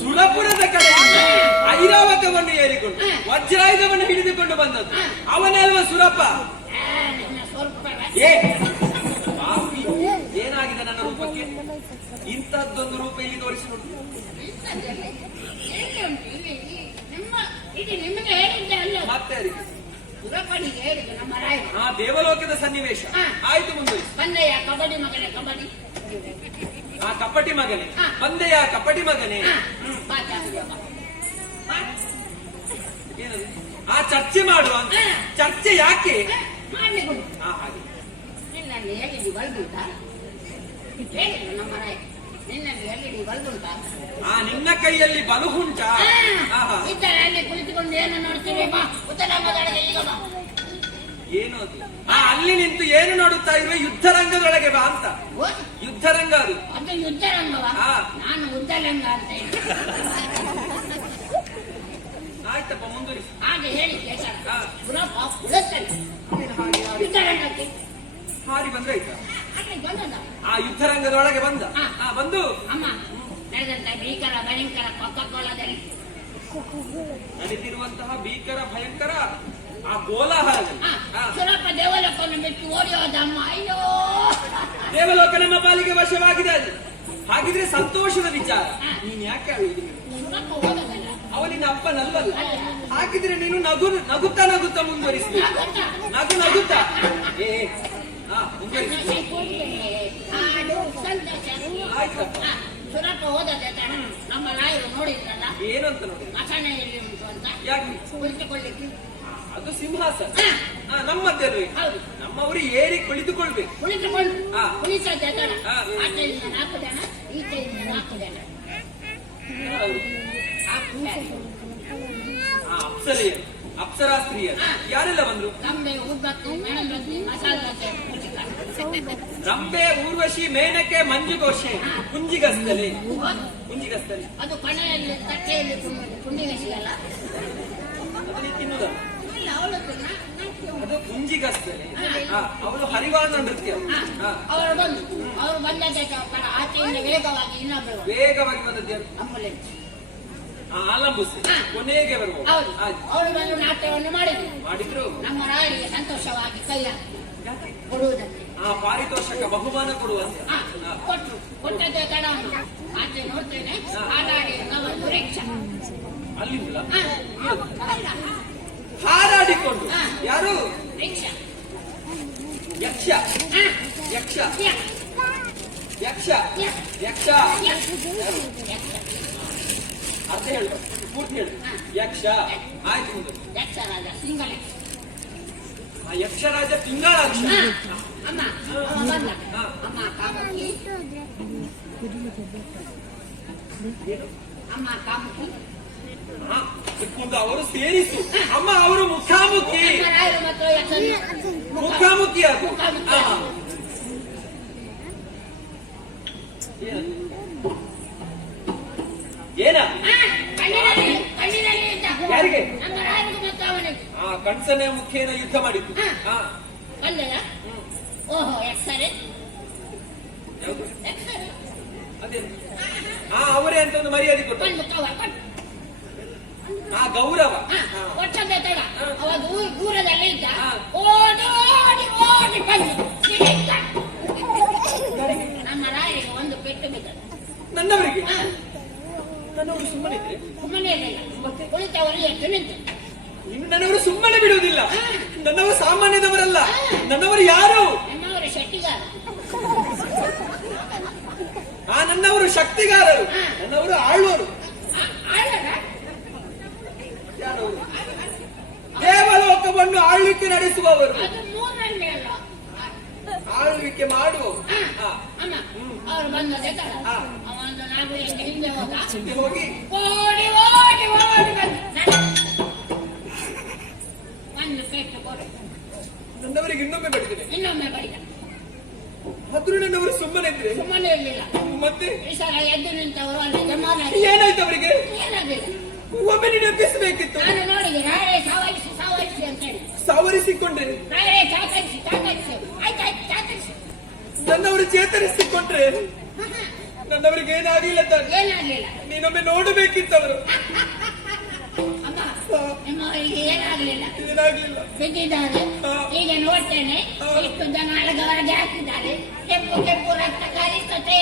ಸುರಪುರದ ಕಡೆ ಐರಾವತವನ್ನು ಏರಿಕೊಂಡು ವಜ್ರಾಯುಧವನ್ನು ಹಿಡಿದುಕೊಂಡು ಬಂದದ್ದು. ಅವನೇ ಅಲ್ವಾ ಸುರಪ್ಪ. ಏನಾಗಿದೆ ನನ್ನ ರೂಪಕ್ಕೆ? ಇಂಥದ್ದೊಂದು ರೂಪ ಇಲ್ಲಿ ತೋರಿಸಿ ಅಲ್ಲ. ಮತ್ತೆ ಆ ದೇವಲೋಕದ ಸನ್ನಿವೇಶ. ಹಾ. ಆಯ್ತು ಮುಂದುವರಿಸಿ ಬಂದೆಯ ಕಬಡ್ಡಿ ಮಗನೇ ಕಬಡ್ಡಿ. ಆ ಕಪಟಿ ಮಗನೇ. ಹಾ. ಬಂದೆಯ ಕಪಟಿ ಮಗನೇ. ಹಾ. ಏನದು? ಆ ಚರ್ಚೆ ಮಾಡುವ. ಚರ್ಚೆ ಯಾಕೆ? ಹಾ, ಉಂಟು. ಆ ಹಾಗೆ. ನಿನ್ನಲ್ಲಿ ಎಲ್ಲಿಡಿ ಬಲ್ಬುಂಟ ಹೇಳಿದ್ರು ನಮ್ಮ ರಾಯ ನಿನ್ನಲ್ಲಿ ಎಲ್ಲಿಡಿ ಬಲ್ಬುಂಟ ಆ ನಿನ್ನ ಕೈಯಲ್ಲಿ ಬಲು ಉಂಟಾ ಆಹಾ. ಇದ್ದಾರೆ ಅಲ್ಲಿ ಕುಳಿತುಕೊಂಡು ಏನು ನೋಡ್ತೀವಿ ಬಾ ಉತ್ತರಾಂಗದೊಳಗೆ ಈಗ ಬಾ ಏನು ಅದು? ಆ ಅಲ್ಲಿ ನಿಂತು ಏನು ನೋಡುತ್ತಾ ಇರುವ ಯುದ್ಧರಂಗದೊಳಗೆ ಬಾ ಅಂತ. ಯುದ್ಧರಂಗ ಅದು. ಅದು. ನಾನು ಅಂತ ಆಯ್ತಪ್ಪ ಮುಂದುವರಿಸಿ ಹಾಗೆ ಹೇಳಿ ಯುದ್ಧರಂಗಕ್ಕೆ. ಹಾರಿ ಬಂದ್ರೆ ಆಯ್ತಾ? ಬಂದದ. ಆ ಯುದ್ಧರಂಗದೊಳಗೆ ಬಂದ? ಬಂದು. ಅಮ್ಮ ನಡೆದಂತ ಭೀಕರ ಭಯಂಕರ ಕೊಕ್ಕ ಕೋಲದಲ್ಲಿ ನಡೀತಿರುವಂತಹ ಭೀಕರ ಭಯಂಕರ ಆ ಕೋಲಾಹಲದಲ್ಲಿ ಹಾ, ಆ, ಸುರಪ್ಪ ಬಿಟ್ಟು ಓಡಿ ಅಯ್ಯೋ! ದೇವಲೋಕ ನಮ್ಮ ಪಾಲಿಗೆ ವಶವಾಗಿದೆ ಅದು. ಹಾಗಿದ್ರೆ ಸಂತೋಷದ ವಿಚಾರ. ನೀನ್ ಯಾಕೆ ಅಳುವುದು ಅಪ್ಪ ಅವನಿನ ಅಪ್ಪನಲ್ವಲ್ಲ ಹಾಗಿದ್ರೆ ನೀನು ನಗು ನಗುತ್ತಾ ನಗುತ್ತ ಮುಂದುವರಿಸಿ? ನಗು ನಗುತ್ತಾ? ಏ ಹಾ ಮುಂದುವರಿಸಿ ಆಯ್ತಪ್ಪ. ಸುರಪ್ಪ ಹೋದದೆ ತಡ ನಮ್ಮ ರಾಯರು ನೋಡಿದ್ರಲ್ಲ. ಏನಂತ ನೋಡಿ ಮಸಾಣ ಎಲ್ಲಿ ಉಂಟು ಅಂತ. ಯಾಕೆ? ಕುಳಿತುಕೊಳ್ಳಿಕ್ಕೆ. ಅದು ಸಿಂಹಾಸನ. ಹಾ, ನಮ್ಮದ್ದೇ ಹೌದು. ನಮ್ಮವರು ಏರಿ ಕುಳಿತುಕೊಳ್ಬೇಕು. ಕುಳಿತುಕೊಂಡು. ಕುಳಿತದೆ ಹಾ. ಆಚೆಯಿಂದ ನಾಲ್ಕು ಜನ ಈಚೆಯಿಂದ ನಾಲ್ಕು ಜನ ಹೌದು. ನಾಲ್ಕು ಆ ಅಪ್ಸರೆಯರು. ಅಪ್ಸರಾ ಸ್ತ್ರೀಯರು. ಯಾರೆಲ್ಲ ಬಂದ್ರು? ರಂಬೆ ಊರ್ವಶಿ ಮೇನಕೆ ಮಂಜುಗೋಷೆ ಕುಂಜಿಗಸ್ತಲಿ. ಕುಂಜಿಗಸ್ತಲಿ. ಅದು ಕಣೆಯಲ್ಲಿ ತಟ್ಟೆಯಲ್ಲಿ ಅದು ಕುಂಜಿಗಸ್ತಲಿ. ಅವಳು ಹರಿವಾದ ನೃತ್ಯ. ಅವರು ಬಂದು ಅವರು ಬಂದದ್ದೇ ಪರ ಆಚೆಯಿಂದ ವೇಗವಾಗಿ ಇನ್ನೊಬ್ಬರು ವೇಗವಾಗಿ ಬಂದದ್ದು? ಅಂಬುಲೆನ್ಸ್ ಆಲಂಬುಸಿ. ಕೊನೆಗೆ ಬರುವ. ಅವರು ಬಂದು ನಾಟ್ಯವನ್ನು ಮಾಡಿದ್ರು. ಮಾಡಿದ್ರು. ನಮ್ಮ ರಾಯರಿಗೆ ಸಂತೋಷವಾಗಿ ಕೈಯ? ಕೊಡುವುದಕ್ಕೆ. ಪಾರಿತೋಷಕ ಬಹುಮಾನ ಕೊಡುವಂತೆ. ಕೊಟ್ರು. ಕೊಟ್ಟದ್ದೇ ಉಂಟು. ಆಚೆ ನೋಡ್ತೇನೆ. ಹಾ. ಹಾಡಾಡಿ ಒಂದು ರಿಕ್ಷಾ. ಅಲ್ಲಿಂದ? ಹಾರಾಡಿಕೊಂಡು. ಯಾರು? ರಿಕ್ಷಾ ಯಕ್ಷ. ಯಕ್ಷ. ಯಕ್ಷ. ಯಕ್ಷ. ಅರ್ಥ ಹೇಳು ಪೂರ್ತಿ ಹೇಳು. ಯಕ್ಷ. ಆಯ್ತು. ಯಕ್ಷ ಯಕ್ಷರಾಜ ತಿಂಗಳ. ಆ ಯಕ್ಷರಾಜ ರಾಜ ಹಾ, ಅವರು ಸೇರಿಸು. ಅಮ್ಮ ಅವರು ಮುಖಾಮುಖಿ. ಮುಖಾಮುಖಿ ಅದು? ಏನ? ಯಾರಿಗೆ? ಕಣ್ಸನೆ ಮುಖೇನ ಯುದ್ಧ ಮಾಡಿದ್ದು. ಯಾವ್ದು? ಎಕ್ಸರೆ ಅದೇ. ಆ ಅವರೇ ಅಂತ ಒಂದು ಮರ್ಯಾದೆ ಕೊಟ್ಟು ಕೊಟ್ಟು ಆ ಗೌರವ. ಕೊಟ್ಟದ್ದೇ ತಡ ಹಾ. ಅವ ದೂರ ದೂರದಲ್ಲಿ ಇದ್ದ. ಹಾ. ಓಡಿ ಬಂದು. ನಮ್ಮ ರಾಯರಿಗೆ ಒಂದು ಪೆಟ್ಟು ಬಿದ್ದದ್ದು. ನನ್ನವರಿಗೆ? ನನ್ನವರು ಸುಮ್ಮನೆ ಇದ್ರೆ? ಸುಮ್ಮನೆ ಇರಲಿಲ್ಲ. ಕುಳಿತವರು ಎದ್ದು ನಿಂತು. ಇನ್ನು ನನ್ನವರು ಸುಮ್ಮನೆ ಬಿಡುವುದಿಲ್ಲ. ನನ್ನವರು ಸಾಮಾನ್ಯದವರಲ್ಲ. ನನ್ನವರು ಯಾರು ನಮ್ಮವರು ಶೆಟ್ಟಿಗಾರ ಆ ನನ್ನವರು ಶಕ್ತಿಗಾರರು. ನನ್ನವರು ಆಳ್ವರು? ದೇವಲೋಕವನ್ನು ಆಳ್ವಿಕೆ ನಡೆಸುವವರು. ಆಳ್ವಿಕೆ ಮಾಡುವ ಹೋಗಿ. ಹಾ. ಇದ್ರೆ ಸುಮ್ಮನೆ ಇರಲಿಲ್ಲ. ಮತ್ತೆ? ಈ ಸಲ ಎದ್ದು ನಿಂತವರು ಅಲ್ಲಿ ಜಮಾನ ಏನಾಯ್ತು ಅವರಿಗೆ? ಏನಾಗಲಿಲ್ಲ ಒಮ್ಮೆ ನೆನಪಿಸಬೇಕಿತ್ತು ನಾನು ನೋಡಿದೆ ರಾಯರೇ ಸಾವರಿಸಿ ಸಾವರಿಸಿ ಅಂತ ಹೇಳಿ. ಸವರಿಸಿಕೊಂಡೆ ರಾಯರೇ ಚಾಕರಿಸಿ ಚಾಕರಿಸಿ ಆಯ್ತು ಆಯ್ತು ಚಾಕರಿಸಿ ನನ್ನವರು ಚೇತರಿಸಿಕೊಂಡ್ರೆ? ನನ್ನವರಿಗೆ ಏನಾಗಿಲ್ಲ ತಾನೆ ಏನಾಗ್ಲಿಲ್ಲ? ನೀನೊಮ್ಮೆ ನೋಡಬೇಕಿತ್ತವರು. ಏನಾಗ್ಲಿಲ್ಲ ಬಿದ್ದಿದ್ದಾರೆ ಈಗ ನೋಡ್ತೇನೆ ಇಷ್ಟು ಜನ ಅಳಗವರೆಗೆ ಹಾಕಿದ್ದಾರೆ. ಕೆಂಪು ಕೆಂಪು ರಕ್ತ ಕಾರಿಸ್ತತೆ